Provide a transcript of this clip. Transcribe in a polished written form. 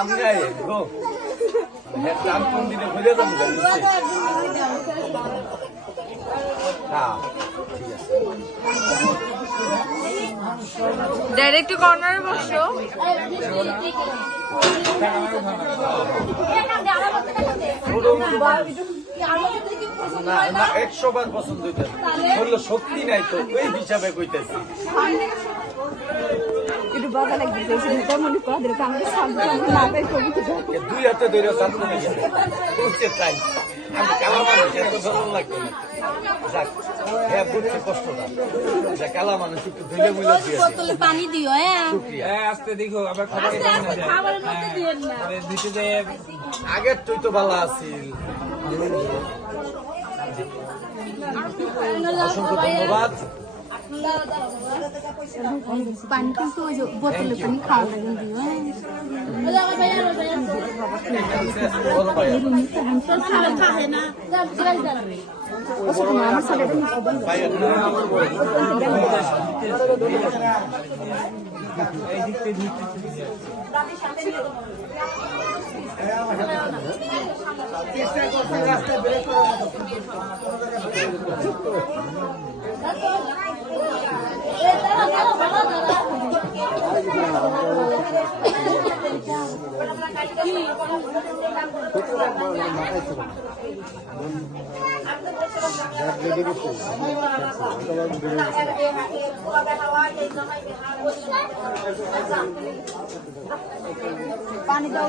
আমরা গো দাম কোন দিনে খুঁজে যাবো হ্যাঁ ঠিক আছে ডাইরেক্ট কর্নারে বসো। না না 100 বার পছন্দ হইতে বললো শক্তি নাই তো ওই হিসাবে কইতেছি একটু বাবা লাগবে মনে করে আমাদের সামনে না পাই কবি দুই হাতে ধরে চাপ করে গেছে বুঝছে তাই আমি কালা মানুষ এত ধরন লাগতো না যাক হ্যাঁ বুঝছি কষ্টটা যা কালা মানুষ একটু ধুলে মুলে দিয়ে বোতলে পানি দিও হ্যাঁ আস্তে দেখো আবার খাবারের মধ্যে দিয়েন না দিতে যায় আগের তুই তো ভালো আছিস অসংখ্য ধন্যবাদ পানি কিন্তু ওই যে বোতলে পানি খাওয়া লাগে পানি দাও